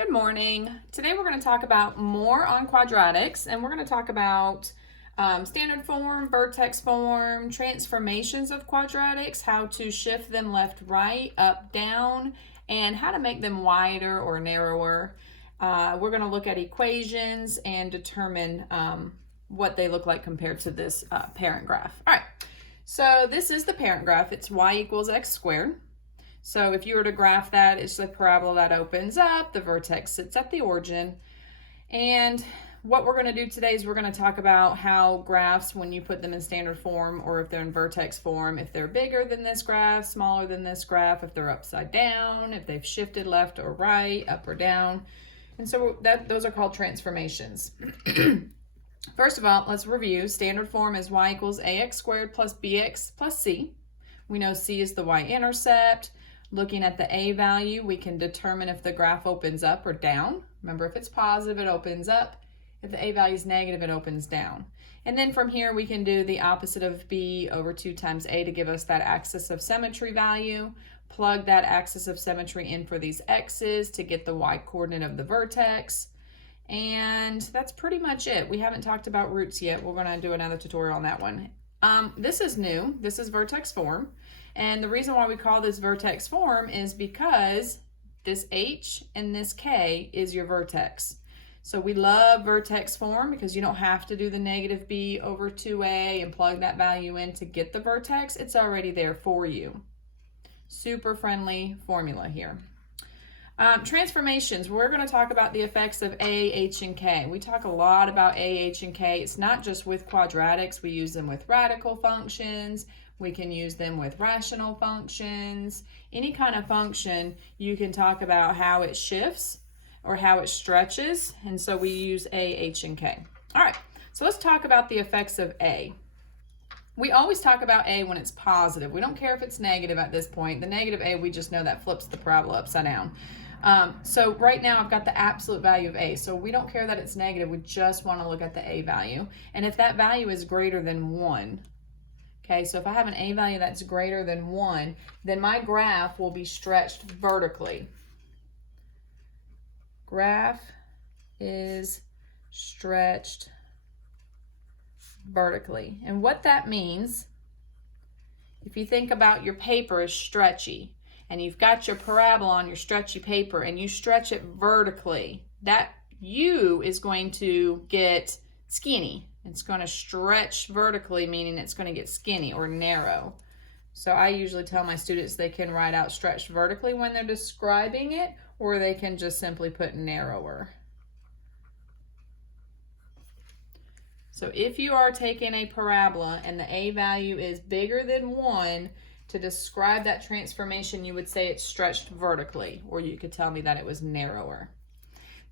Good morning. Today we're going to talk about more on quadratics, and we're going to talk about standard form, vertex form, transformations of quadratics, how to shift them left, right, up, down, and how to make them wider or narrower. We're going to look at equations and determine what they look like compared to this parent graph. All right, so this is the parent graph. It's y equals x squared. So if you were to graph that, it's the parabola that opens up, the vertex sits at the origin. And what we're going to do today is we're going to talk about how graphs, when you put them in standard form or if they're in vertex form, if they're bigger than this graph, smaller than this graph, if they're upside down, if they've shifted left or right, up or down. And so those are called transformations. First of all, let's review. Standard form is y equals ax squared plus bx plus c. We know c is the y-intercept. Looking at the a value, we can determine if the graph opens up or down. Remember, if it's positive, it opens up. If the a value is negative, it opens down. And then from here, we can do the opposite of b over 2 times a to give us that axis of symmetry value. Plug that axis of symmetry in for these x's to get the y-coordinate of the vertex. And that's pretty much it. We haven't talked about roots yet. We're going to do another tutorial on that one. This is new. This is vertex form. And the reason why we call this vertex form is because this h and this k is your vertex. So we love vertex form because you don't have to do the negative b over 2a and plug that value in to get the vertex. It's already there for you. Super friendly formula here. Transformations, we're going to talk about the effects of a, h, and k. We talk a lot about a, h, and k. It's not just with quadratics. We use them with radical functions. We can use them with rational functions. Any kind of function, you can talk about how it shifts or how it stretches. And so we use a, h, and k. All right, so let's talk about the effects of a. We always talk about a when it's positive. We don't care if it's negative at this point. The negative a, we just know that flips the parabola upside down. So right now I've got the absolute value of a. So we don't care that it's negative. We just want to look at the a value. And if that value is greater than 1, okay, so if I have an a value that's greater than 1, then my graph will be stretched vertically. Graph is stretched vertically. And what that means, if you think about your paper is stretchy, and you've got your parabola on your stretchy paper, and you stretch it vertically, that U is going to get skinny. It's going to stretch vertically, meaning it's going to get skinny or narrow. So I usually tell my students they can write out stretched vertically when they're describing it, or they can just simply put narrower. So if you are taking a parabola and the a value is bigger than 1, to describe that transformation, you would say it's stretched vertically, or you could tell me that it was narrower.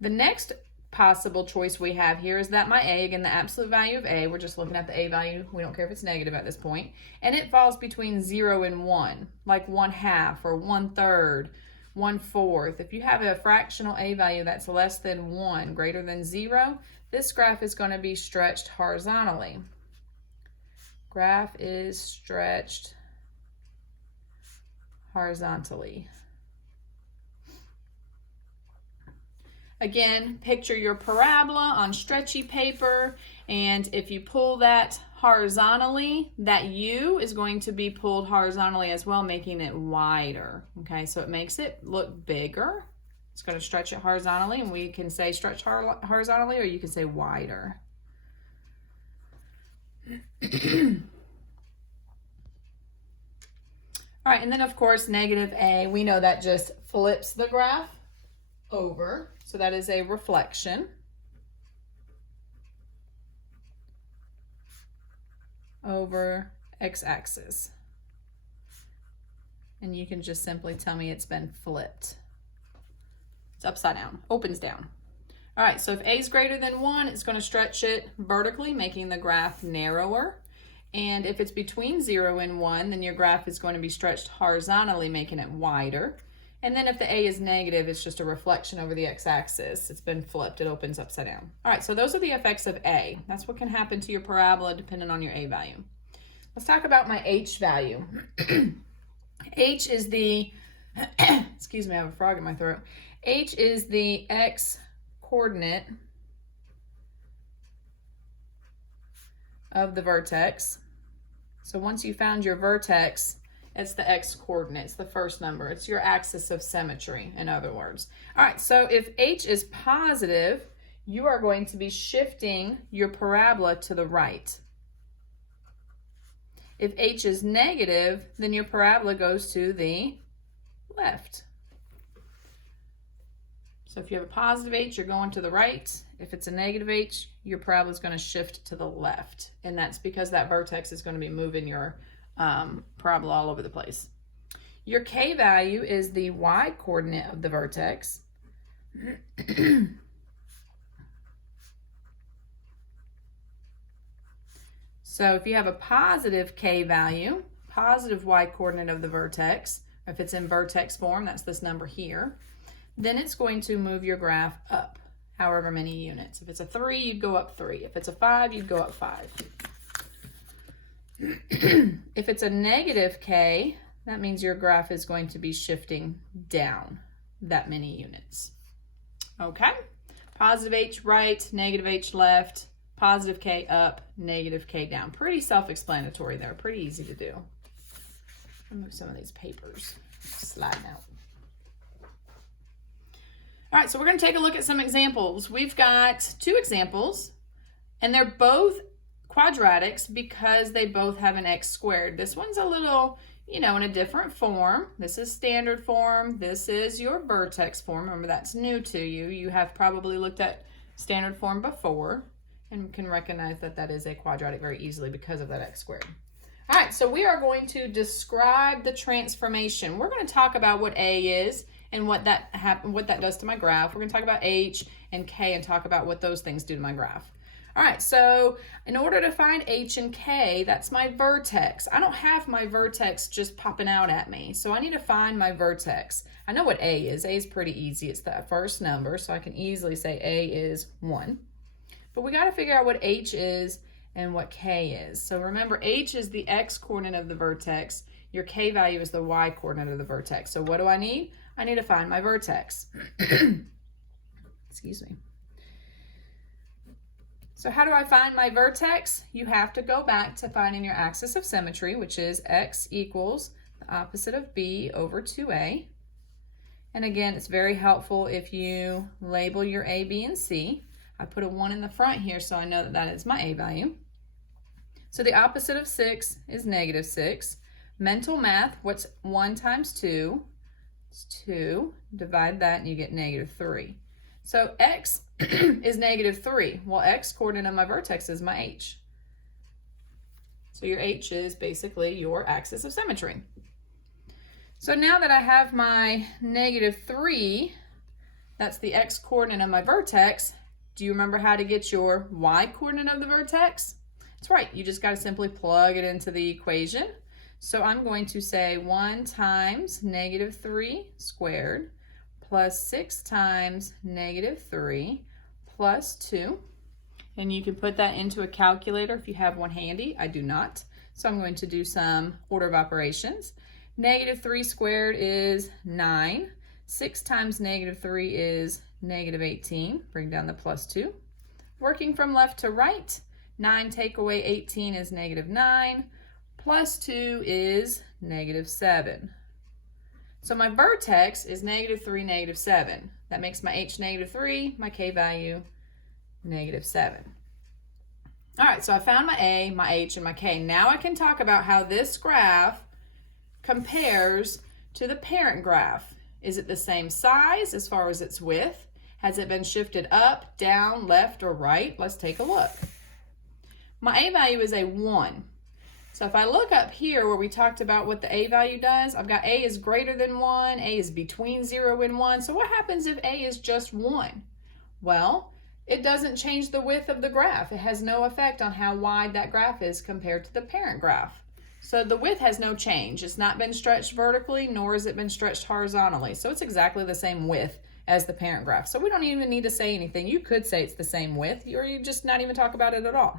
The next possible choice we have here is that my a, again, the absolute value of a, we're just looking at the a value, we don't care if it's negative at this point, and it falls between 0 and 1, like 1/2 or 1/3, 1/4. If you have a fractional a value that's less than 1, greater than 0, this graph is going to be stretched horizontally. Graph is stretched horizontally. Again, picture your parabola on stretchy paper, and if you pull that horizontally, that U is going to be pulled horizontally as well, making it wider. Okay, so it makes it look bigger. It's going to stretch it horizontally, and we can say stretch horizontally, or you can say wider. All right, and then of course, negative a, we know that just flips the graph over. So that is a reflection over x-axis. And you can just simply tell me it's been flipped. It's upside down, opens down. All right, so if a is greater than 1, it's going to stretch it vertically, making the graph narrower. And if it's between 0 and 1, then your graph is going to be stretched horizontally, making it wider. And then if the a is negative, it's just a reflection over the x-axis. It's been flipped. It opens upside down. All right, so those are the effects of a. That's what can happen to your parabola depending on your a value. Let's talk about my h value. H is the Excuse me, I have a frog in my throat. H is the x coordinate of the vertex. So once you found your vertex, it's the x coordinate, it's the first number. It's your axis of symmetry, in other words. All right, so if h is positive, you are going to be shifting your parabola to the right. If h is negative, then your parabola goes to the left. So if you have a positive h, you're going to the right. If it's a negative h, your parabola is going to shift to the left. And that's because that vertex is going to be moving your parabola all over the place. Your k value is the y coordinate of the vertex. So if you have a positive k value, positive y coordinate of the vertex, if it's in vertex form, that's this number here, then it's going to move your graph up however many units. If it's a 3, you'd go up 3. If it's a 5, you'd go up 5. If it's a negative k, that means your graph is going to be shifting down that many units. Okay? Positive h right, negative h left, positive k up, negative k down. Pretty self-explanatory there, pretty easy to do. I'll move some of these papers, sliding out. All right, so we're going to take a look at some examples. We've got 2 examples, and they're both quadratics because they both have an x squared. This one's a little, in a different form. This is standard form. This is your vertex form. Remember, that's new to you. You have probably looked at standard form before and can recognize that that is a quadratic very easily because of that x squared. All right, so we are going to describe the transformation. We're going to talk about what A is and what that does to my graph. We're going to talk about H and K and talk about what those things do to my graph. All right, so in order to find H and K, that's my vertex. I don't have my vertex just popping out at me, so I need to find my vertex. I know what A is. A is pretty easy. It's that first number, so I can easily say A is 1. But we got to figure out what H is and what K is. So remember, H is the x coordinate of the vertex. Your K value is the y coordinate of the vertex. So what do I need? I need to find my vertex. Excuse me. So how do I find my vertex? You have to go back to finding your axis of symmetry, which is x equals the opposite of b over 2a. And again, it's very helpful if you label your a, b, and c. I put a 1 in the front here so I know that that is my a value. So the opposite of 6 is negative 6. Mental math, what's 1 times 2? It's 2. Divide that and you get negative 3. So x is negative 3. Well, x coordinate of my vertex is my h. So your h is basically your axis of symmetry. So now that I have my negative 3, that's the x coordinate of my vertex, do you remember how to get your y coordinate of the vertex? That's right, you just got to simply plug it into the equation. So I'm going to say 1 times negative 3 squared plus 6 times negative 3 plus 2. And you can put that into a calculator if you have one handy. I do not. So I'm going to do some order of operations. Negative 3 squared is 9. 6 times negative 3 is negative 18. Bring down the plus 2. Working from left to right, 9 take away 18 is negative 9. Plus 2 is negative 7. So my vertex is negative 3, negative 7. That makes my h negative 3, my k value negative 7. All right, so I found my a, my h, and my k. Now I can talk about how this graph compares to the parent graph. Is it the same size as far as its width? Has it been shifted up, down, left, or right? Let's take a look. My a value is a 1. So if I look up here where we talked about what the a value does, I've got a is greater than 1, a is between 0 and 1. So what happens if a is just 1? Well, it doesn't change the width of the graph. It has no effect on how wide that graph is compared to the parent graph. So the width has no change. It's not been stretched vertically, nor has it been stretched horizontally. So it's exactly the same width as the parent graph. So we don't even need to say anything. You could say it's the same width, or you just not even talk about it at all.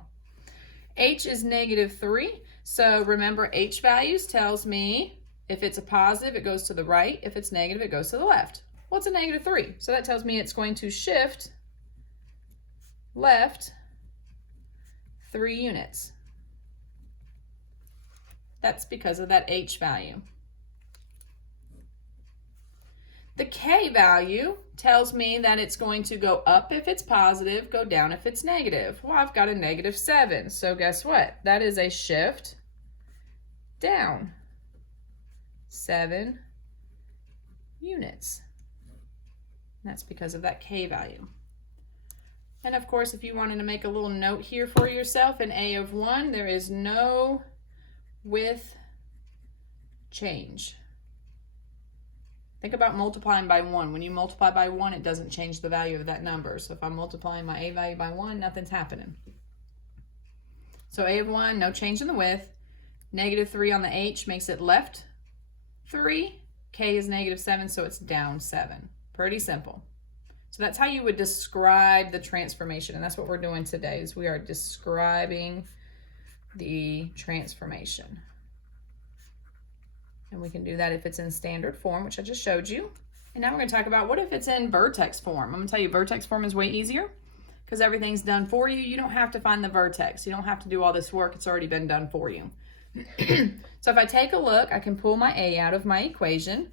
H is negative 3. So remember, h values tells me If it's a positive, it goes to the right. If it's negative, it goes to the left. Well, it's a -3. So that tells me it's going to shift left 3 units. That's because of that H value. The K value tells me that it's going to go up if it's positive, go down if it's negative. Well, I've got a -7. So guess what? That is a shift down 7 units. That's because of that K value. And of course, if you wanted to make a little note here for yourself, in A of 1, there is no width change. Think about multiplying by 1. When you multiply by 1, it doesn't change the value of that number. So if I'm multiplying my A value by 1, nothing's happening. So A of 1, no change in the width. -3 on the H makes it left 3. K is -7, so it's down 7. Pretty simple. So that's how you would describe the transformation. And that's what we're doing today, is we are describing the transformation. And we can do that if it's in standard form, which I just showed you. And now we're going to talk about what if it's in vertex form. I'm going to tell you vertex form is way easier because everything's done for you. You don't have to find the vertex. You don't have to do all this work. It's already been done for you. So if I take a look, I can pull my A out of my equation.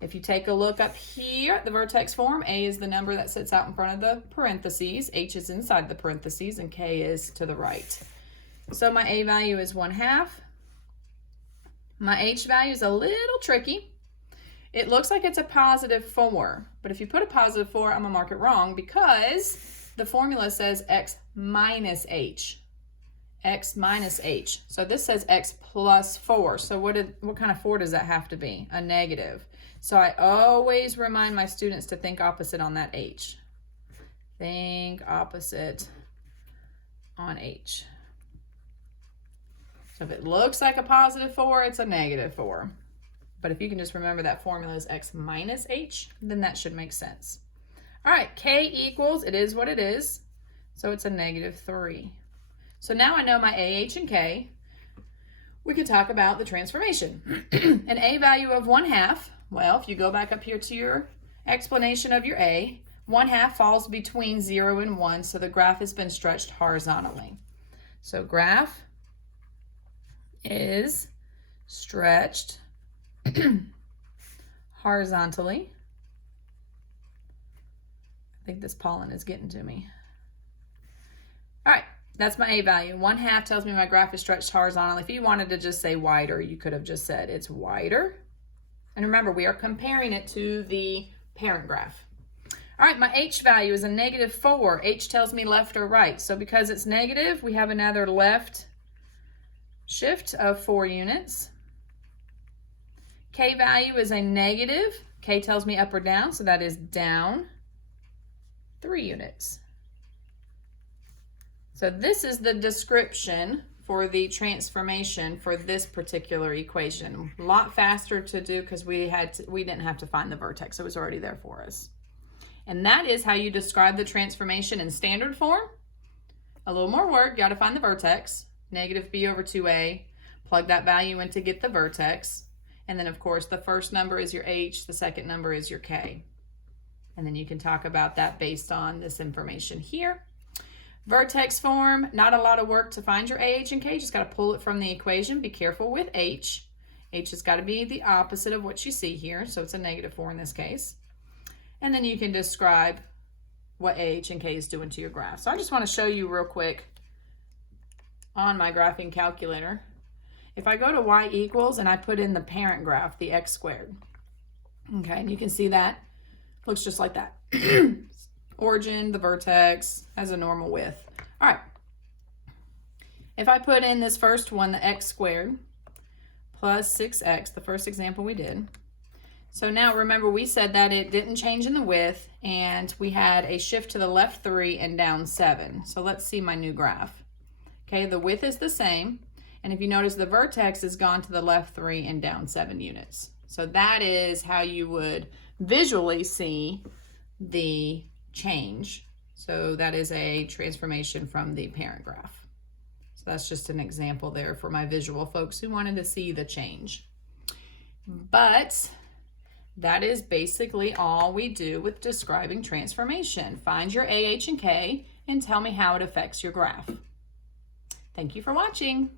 If you take a look up here at the vertex form, A is the number that sits out in front of the parentheses, H is inside the parentheses, and K is to the right. So my A value is 1/2. My H value is a little tricky. It looks like it's a +4, but if you put a +4, I'm gonna mark it wrong because the formula says X minus H. X minus H. So this says X plus 4. So what kind of 4 does that have to be? A negative. So I always remind my students to think opposite on that H. Think opposite on H. So if it looks like a +4, it's a -4. But if you can just remember that formula is X minus H, then that should make sense. All right, K equals, it is what it is. So it's a -3. So now I know my A, H, and K. We could talk about the transformation. An A value of 1/2. Well, if you go back up here to your explanation of your A, 1/2 falls between 0 and 1, so the graph has been stretched horizontally. So graph is stretched horizontally. I think this pollen is getting to me. All right, that's my A value. 1/2 tells me my graph is stretched horizontally. If you wanted to just say wider, you could have just said it's wider. And remember, we are comparing it to the parent graph. All right, my H value is a -4. H tells me left or right. So because it's negative, we have another left shift of 4 units. K value is a negative. K tells me up or down, so that is down 3 units. So this is the description for the transformation for this particular equation. A lot faster to do because we didn't have to find the vertex. It was already there for us. And that is how you describe the transformation in standard form. A little more work, you got to find the vertex. (b/2a). Plug that value in to get the vertex. And then, of course, the first number is your H, the second number is your K. And then you can talk about that based on this information here. Vertex form, not a lot of work to find your A, H, and K. Just got to pull it from the equation. Be careful with H. H has got to be the opposite of what you see here, so it's a -4 in this case. And then you can describe what A, H, and K is doing to your graph. So I just want to show you real quick on my graphing calculator. If I go to y equals and I put in the parent graph, the x squared, okay, and you can see that looks just like that. Origin, the vertex, has a normal width. All right. If I put in this first one, the x squared plus 6x, the first example we did. So now remember we said that it didn't change in the width and we had a shift to the left 3 and down 7. So let's see my new graph. Okay, the width is the same. And if you notice, the vertex has gone to the left 3 and down 7 units. So that is how you would visually see the change. So that is a transformation from the parent graph. So that's just an example there for my visual folks who wanted to see the change. But that is basically all we do with describing transformation. Find your A, H, and K and tell me how it affects your graph. Thank you for watching.